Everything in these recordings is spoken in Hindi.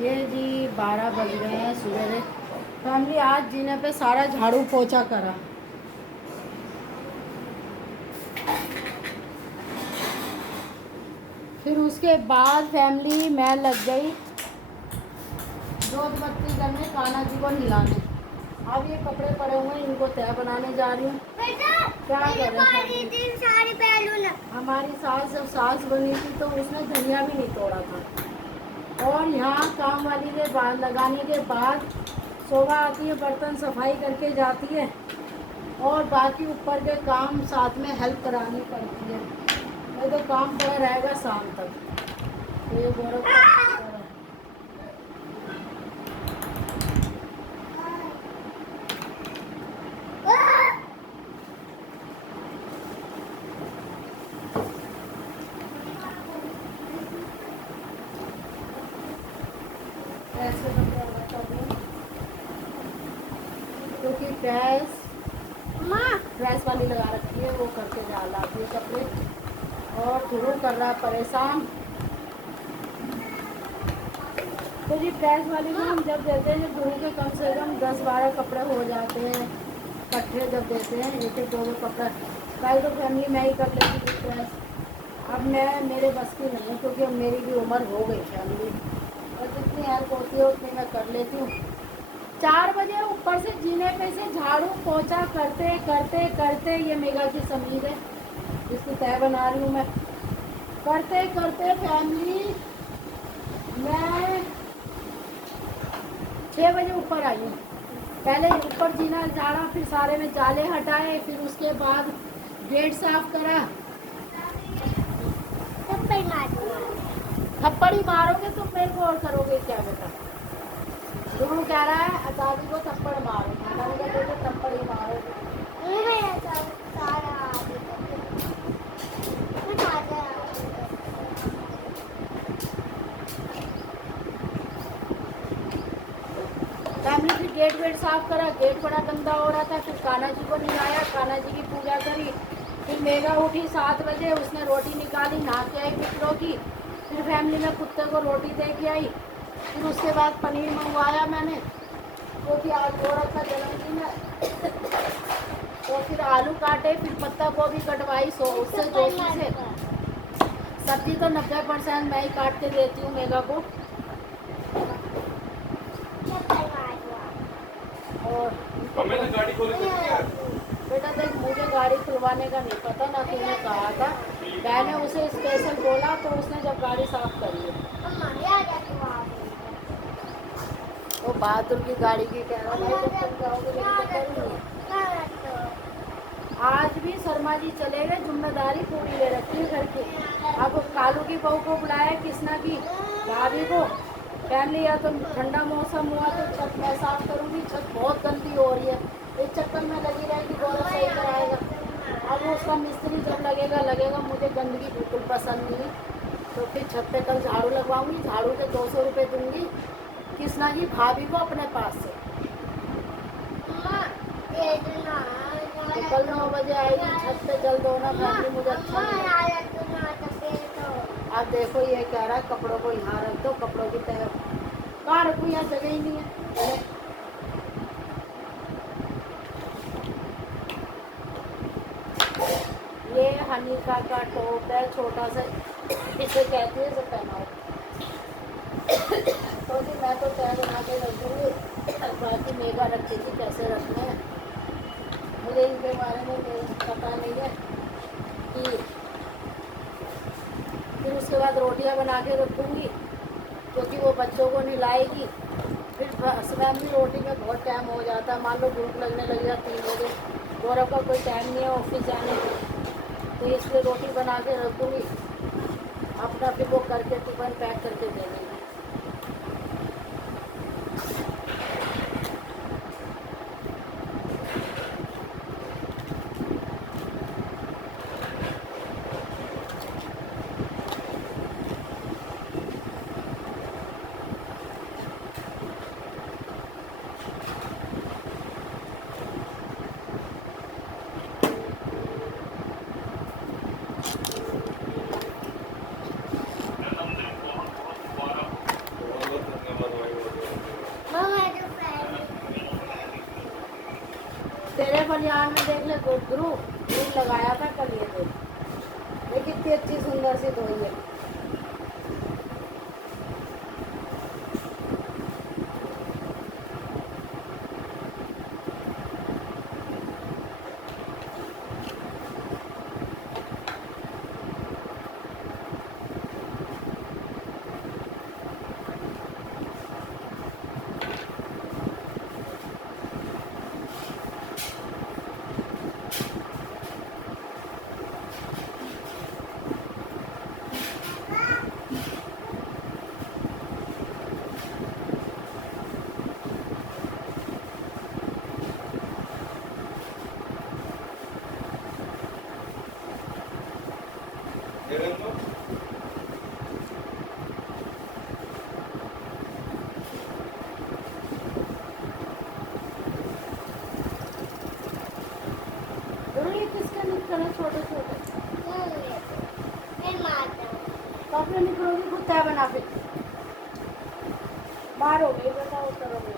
ये जी 12 बज गए हैं सुबह। फैमिली आज जीने पे सारा झाड़ू पोछा करा। फिर उसके बाद फैमिली मैं लग गई दूध बत्ती करने, कान्हा जी को नहलाने। अब ये कपड़े पड़े हुए हैं, इनको तय बनाने जा रही हूँ। क्या कर रहे हैं? हमारी सास जब सास बनी थी तो उसने धनिया भी नहीं तोड़ा था। और यहाँ काम वाली के बाद लगाने के बाद शोभा आती है, बर्तन सफाई करके जाती है और बाकी ऊपर के काम साथ में हेल्प करानी पड़ती है। ये तो काम पड़ा रहेगा शाम तक। तो ये गौरव ऐसे क्योंकि प्रेस वाली लगा रखी है, वो करके जा लाती है कपड़े। और ध्रुव कर रहा है परेशान। तो जी प्रेस वाली को हम जब देते हैं, जब ध्रुव के कम से कम 10-12 कपड़े हो जाते हैं इकट्ठे, जब देते हैं एक एक 2 कपड़ा, कल तो फैमिली मैं ही कर लेती थी प्रेस। अब मैं मेरे बस की नहीं है, क्योंकि अब मेरी भी उम्र हो गई फैमिली, और जितनी हेल्प होती है उतनी मैं कर लेती हूँ। 4 बजे ऊपर से जीने पे से झाड़ू पोछा करते करते करते, ये मेघा की समीर है जिसकी तय बना रही हूँ मैं, करते करते फैमिली मैं 6 बजे ऊपर आई हूँ। पहले ऊपर जीना झाड़ा, फिर सारे में जाले हटाए, फिर उसके बाद गेट साफ करा। थप्पड़ ही मारोगे तो मेरे को और करोगे क्या बेटा? गुरु कह रहा है दादी को थप्पड़ मारो, मैंने कहा बेटे थप्पड़ ही मारोगे। फैमिली फिर गेट वेट साफ करा, गेट बड़ा गंदा हो रहा था। फिर कान्हा जी को नहलाया, कान्हा जी की पूजा करी। फिर मेघा उठी 7 बजे, उसने रोटी निकाली, नहा के आई पितरों की। फिर फैमिली में कुत्ते को रोटी दे के आई। फिर उसके बाद पनीर मंगवाया मैंने, क्योंकि आज गौरव का जन्मदिन है। तो फिर आलू काटे, फिर पत्ता गोभी कटवाई उससे जोशी से। सब्जी तो 90% मैं ही काट के देती हूँ मेघा को। और गाड़ी खोल बेटा देख, मुझे गाड़ी खुलवाने का नहीं पता ना, तूने कहा था। मैंने उसे स्पेशल बोला तो उसने जब गाड़ी साफ करी है, वो बहादुर की गाड़ी की कह रहा भाई जब तक जाओगे लेकिन करूँगी। आज भी शर्मा जी चले गए, जिम्मेदारी पूरी ले रखी है घर की। अब कालू की बहू को बुलाया, कृष्णा की भाभी को। फैमिली या तो ठंडा मौसम हुआ तो छत मैं साफ करूँगी, छत बहुत गंदी हो रही है, एक चक्कर में लगी रहेगी, गौरव सही कराएगा। अब उसका मिस्त्री जब लगेगा, मुझे गंदगी बिल्कुल पसंद नहीं। तो फिर छत पे कल झाड़ू लगवाऊंगी, झाड़ू के 200 रुपये दूंगी कृष्णा की भाभी को अपने पास से। तो कल 9 बजे आएगी, छत पे जल दो ना फैमिली, मुझे अच्छा नहीं लगता। अब देखो ये कह रहा है कपड़ों को यहाँ रख दो, कपड़ों की तय कहाँ रखूँ, यहाँ जगह ही नहीं है। ये हनीका का टॉप है छोटा सा, इसे कहती है, इसे पहनाओ। तो जी मैं तो तय बना के रख दूँगी, बाकी मेघा रखती थी कैसे रखने हैं, मुझे इनके बारे में पता नहीं है कि। फिर उसके बाद रोटियां बना के रखूँगी, क्योंकि वो बच्चों को नहलाएगी। फिर सुबह में रोटी में बहुत टाइम हो जाता है, मान लो भूख लगने लग जाती 3 बजे, गौरव का कोई टाइम नहीं है ऑफिस जाने का, तो इसलिए रोटी बना के रख दूँगी, अपना फिर वो करके टिफिन पैक करके दे देंगे। को ध्रुव फूल लगाया था कल, ये तो ये कितनी अच्छी सुंदर सी धोई है। किसके निकल छोटे छोटे कपड़े निकलोगी खुद तय बना फिर बाहर हो गई बेटा उतर हो गई।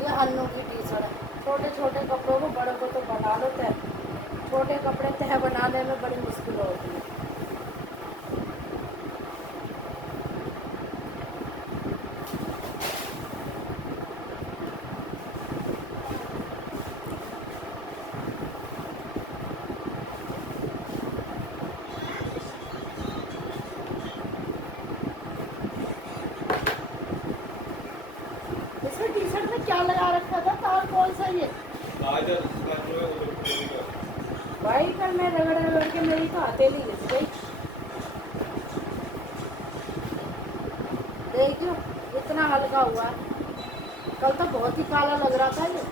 ये हन्नू की टी शर्ट है। छोटे छोटे कपड़ों को बड़े को तो बना लो तय, छोटे कपड़े तह बनाने में बड़ी मुश्किल होती है। इसमें टी शर्ट में क्या लगा रखा था तार? कौन सा ये भाई? कल मैं रगड़ रगड़ के मेरी तो हथेली घिस गई। देखियो इतना हल्का हुआ है, कल तो बहुत ही काला लग रहा था ये।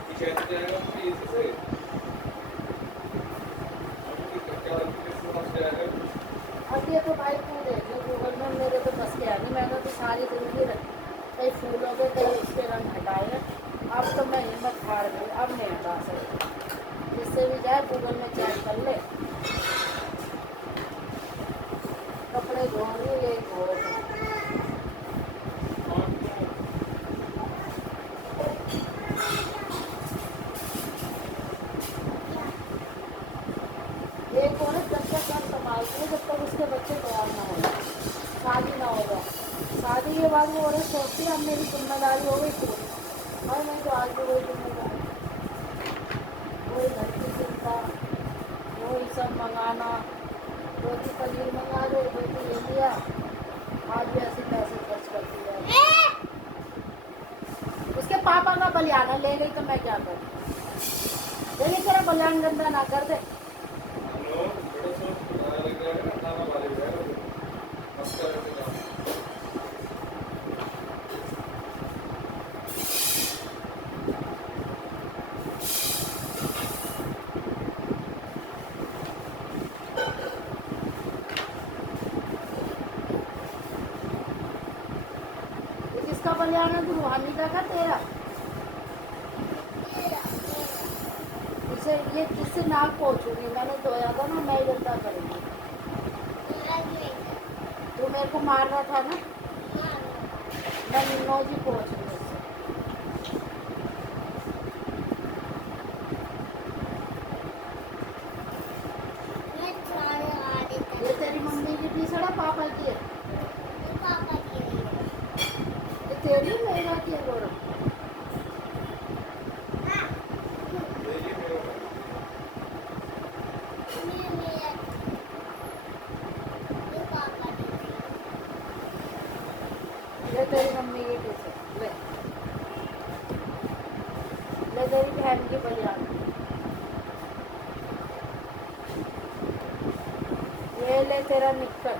अब ये तो भाई तू देख लो गूगल में, मेरे तो बस के आ नहीं। मैंने तो सारी जिंदगी कई फूलों के कई उसके रंग हटाए हैं। अब तो मैं हिम्मत हार गई, अब नहीं हटा सकती। जिससे भी जाए गूगल में चेक कर ले। कपड़े धो रही यही धो एक औरत जब तक घर संभालती है जब तक उसके बच्चे तैयार ना हो जाए, शादी ना हो जाए। शादी के बाद वो औरत सोचती है अब मेरी जिम्मेदारी हो गई पूरी, और नहीं तो आज भी वही जिम्मेदारी, वही घर की चिंता, वही सब मंगाना। रोटी पनीर मंगा दो, रोटी ले लिया, आज भी ऐसे पैसे खर्च करती है। उसके पापा का बलियाना ले गई तो मैं क्या करूँ? लेकिन तेरा बलियान गंदा ना कर दे। किसका बलियाना? गुरुहानी का तेरा? इसे ये किससे नाक पोंछूंगी? मैंने धोया था ना, मैं गंदा करूँगी। तू मेरे को मार रहा था ना, मैं नौजी पोंछूंगी इससे। ये तेरी मम्मी की टी शर्ट है पापा की है? ये तेरी मेरा की है गोरा? ये तेरी मम्मी की टी शर्ट ले, ले तेरी बहन की बलियान। ये ले तेरा निक्कर।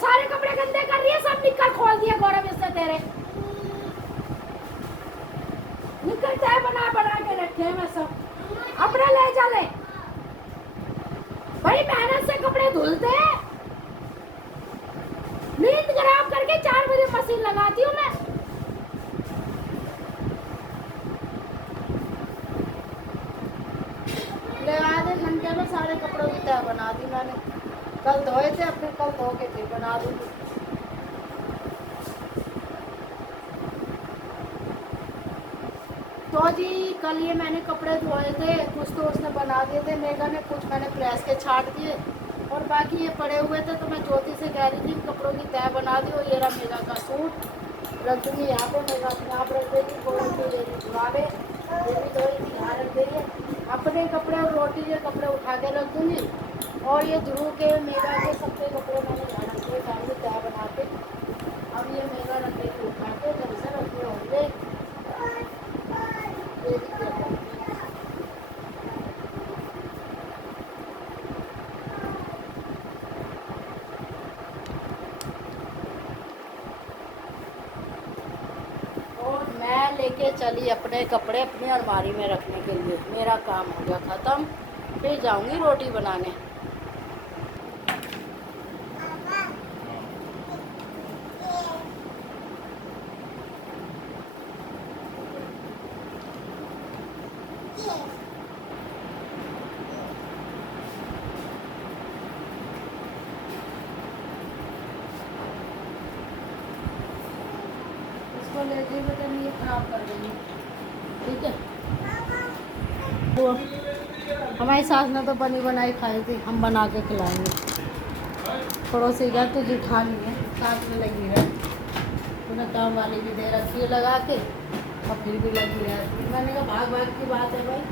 सारे कपड़े गंदे कर रही है, सब निक्कर खोल दिया गौरव इससे तेरे। निक्कर चाय बना बना के रखे हैं मैं सब, अपने ले चले। बड़ी मेहनत से कपड़े धुलते हैं, नींद खराब करके 4 बजे मशीन लगाती हूँ मैं। तय बना दी मैंने। कल धोए थे, अब फिर कल धो के फिर बना दूँगी। तो जी कल ये मैंने कपड़े धोए थे, कुछ तो उसने बना दिए थे मेघा ने, कुछ मैंने प्रेस के छाट दिए और बाकी ये पड़े हुए थे। तो मैं ज्योति से कह रही थी कपड़ों की तय बना दी। और ये रहा मेघा का सूट, रख दूँगी यहाँ पे, मेघा अपने आप रख देगी। गोल की ले रही धुआवे, ये भी धोई थी, यहाँ रख देंगे अपने कपड़े। और रोटी के कपड़े उठा के रख दूँगी। और ये ध्रुव के, मेघा के, सबके कपड़े मैंने यहाँ रख दिए सामने तय बना के। अब ये मेघा रख देगी उठा के, जब से रखे होंगे। और मैं लेके चली अपने कपड़े अपनी अलमारी में रखने के लिए। मेरा काम हो गया ख़त्म, फिर जाऊंगी रोटी बनाने। इसको ले जाइए बेटा, नहीं खराब कर देंगे, ठीक है। वो हमारी सास ने तो बनी बनाई खाई थी, हम बना के खिलाएंगे। पड़ोसी घर तो जिठानी है, साथ में लगी है, उन्हें काम वाली भी दे रखी है लगा के, और फिर भी लगी रहती है। मैंने कहा भाग भाग की बात है भाई,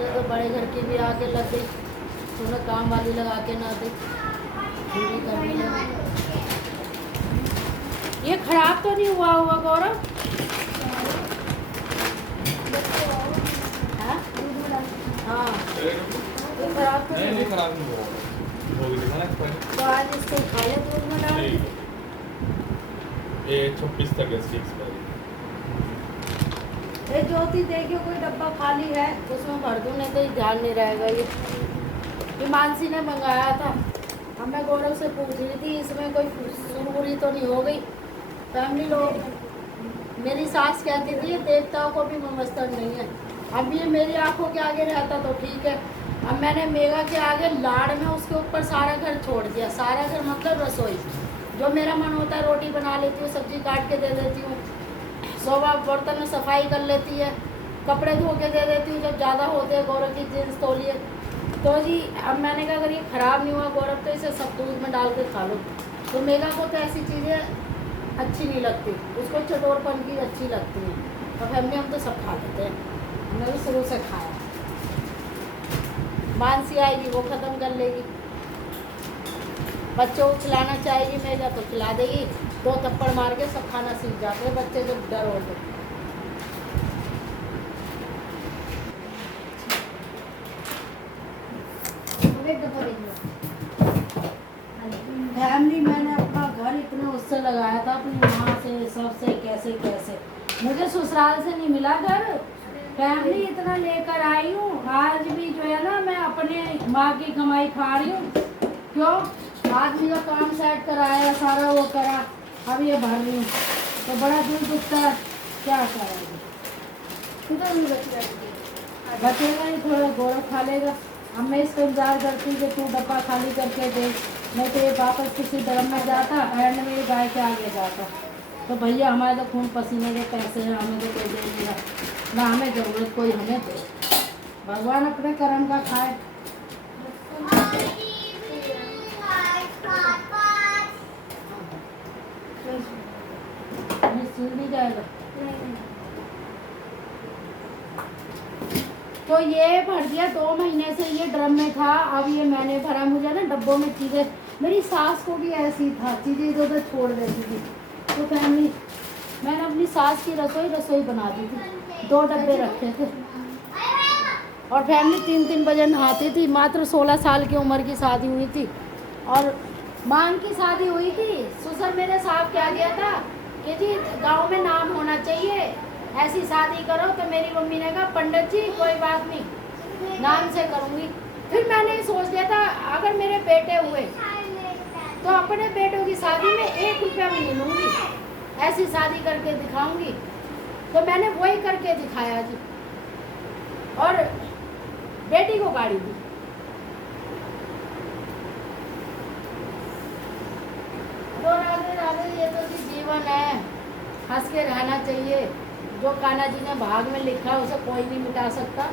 ये तो बड़े घर की भी आके लग गई, उन्हें काम वाली लगा के ना दे, फिर भी करने लगी। ये खराब तो नहीं हुआ होगा गौरव? हाँ, ये खराब तो नहीं, खराब नहीं होगा। तो आज इसको खा ले दूध में डाल के। ये 26 तक है, 6 पर। ये ज्योति देखियो कोई डब्बा खाली है उसमें भर दूँ, नहीं तो ये ध्यान नहीं रहेगा। ये मानसी ने मंगाया था, अब मैं गौरव से पूछ रही थी इसमें कोई सुरबुरी तो नहीं हो गई। फैमिली लोग, मेरी सास कहती थी ये देवताओं को भी ममस्तक नहीं है। अब ये मेरी आंखों के आगे रहता तो ठीक है, अब मैंने मेघा के आगे लाड़ में उसके ऊपर सारा घर छोड़ दिया। सारा घर मतलब रसोई, जो मेरा मन होता है रोटी बना लेती हूँ, सब्जी काट के दे देती हूँ, सोफा बर्तन में सफाई कर लेती है, कपड़े धो के दे देती हूँ जब ज़्यादा होते हैं। गौरव की जीन्स तोलिए तो जी, अब मैंने कहा अगर ये ख़राब नहीं हुआ गौरव तो इसे सब दूध में डाल के खा लो। तो मेघा को तो ऐसी चीज़ें अच्छी नहीं लगती, उसको चटोरपन की अच्छी लगती है। और फैमिली हम तो सब खा लेते हैं, हमने तो शुरू से खाया। मानसी आएगी वो ख़त्म कर लेगी, बच्चों को खिलाना चाहेगी मेघा तो खिला देगी, 2 थप्पड़ मार के सब खाना सीख जाते हैं बच्चे जब डर हो तो। फैमिली मैंने अपना घर इतने उससे लगाया था, अपनी माँ से सबसे, कैसे कैसे मुझे ससुराल से नहीं मिला घर। फैमिली इतना लेकर आई हूँ, आज भी जो है ना मैं अपने माँ की कमाई खा रही हूँ। क्यों? आदमी का काम सेट कराया, सारा वो करा, अब ये भर रही हूँ तो बड़ा दिल दुखता है। क्या करेंगे, बचेगा ही थोड़ा, गौरव खा लेगा। अब मैं इसको इंतजार करती हूँ कि तू डब्बा खाली करके दे, नहीं तो ये वापस किसी धर्म में जाता, एंड में ये गाय के आगे जाता। तो भैया हमारे तो खून पसीने के पैसे हैं, हमें तो कोई दे दिया ना, हमें ज़रूरत कोई हमें दे। भगवान अपने कर्म का खाए। सिल नहीं जाएगा तो ये भर दिया। 2 महीने से ये ड्रम में था, अब ये मैंने भरा। मुझे ना डब्बों में चीज़ें, मेरी सास को भी ऐसी था, चीज़ें इधर उधर छोड़ देती थी। तो फैमिली मैंने अपनी सास की रसोई बना दी थी, 2 डब्बे रखे थे। और फैमिली 3-3 बजे नहाती थी। मात्र 16 साल की उम्र की शादी हुई थी और मांग की शादी हुई थी। ससुर मेरे साहब क्या गया था कि जी गांव में नाम होना चाहिए, ऐसी शादी करो। तो मेरी मम्मी ने कहा पंडित जी कोई बात नहीं, नाम से करूँगी। फिर मैंने सोच लिया था अगर मेरे बेटे हुए तो अपने बेटों की शादी में 1 रुपया भी नहीं लूँगी, ऐसी शादी करके दिखाऊंगी। तो मैंने वही करके दिखाया जी। और बेटी को गाड़ी दी। तो राधे राधे, ये तो जी जीवन है, हंस के रहना चाहिए। जो कान्हा जी ने भाग में लिखा है उसे कोई नहीं मिटा सकता।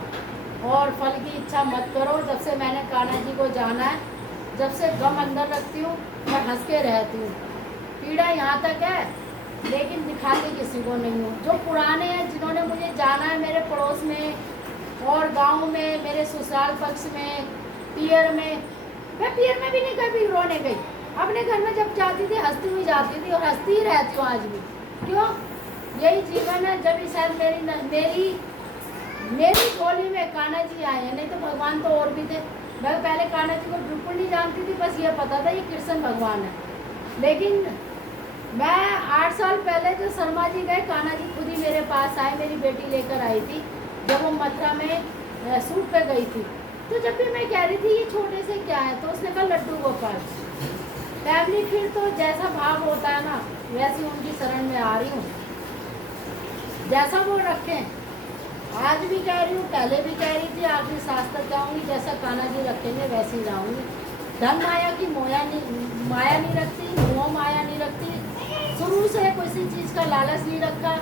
और फल की इच्छा मत करो। जब से मैंने कान्हा जी को जाना है, जब से गम अंदर रखती हूँ, मैं हंस के रहती हूँ। पीड़ा यहाँ तक है, लेकिन दिखाती किसी को नहीं हूँ। जो पुराने हैं, जिन्होंने मुझे जाना है, मेरे पड़ोस में और गांव में, मेरे ससुराल पक्ष में, पियर में, मैं पियर में भी नहीं कभी रोने गई। अपने घर में जब जाती थी हंसती हुई जाती थी और हंसती ही रहती हूँ आज भी। क्यों? यही जीवन है। जब शायद मेरी झोली में कान्हा जी आए हैं, नहीं तो भगवान तो और भी थे। मैं पहले कान्हा जी को बिल्कुल नहीं जानती थी, बस ये पता था ये कृष्ण भगवान है। लेकिन मैं 8 साल पहले जो शर्मा जी गए, कान्हा जी खुद ही मेरे पास आए। मेरी बेटी लेकर आई थी जब वो मथुरा में सूट पे गई थी। तो जब भी मैं कह रही थी ये छोटे से क्या है, तो उसने कहा लड्डू गोपाल। फैमिली फिर तो जैसा भाव होता है ना, वैसी उनकी शरण में आ रही हूँ। जैसा वो रखें, आज भी कह रही हूँ, पहले भी कह रही थी, आखिरी सांस तक जाऊँगी। जैसा कान्हा जी रखेंगे वैसे ही जाऊँगी। धन माया की माया नहीं रखती, मोह माया नहीं रखती। शुरू से किसी चीज़ का लालच नहीं रखा,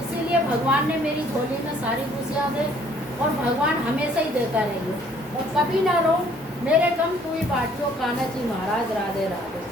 इसीलिए भगवान ने मेरी झोली में सारी खुशियाँ दे। और भगवान हमेशा ही देता रहिए और कभी ना रो। मेरे गम तू ही बांटियो, कान्हा जी महाराज। राधे राधे।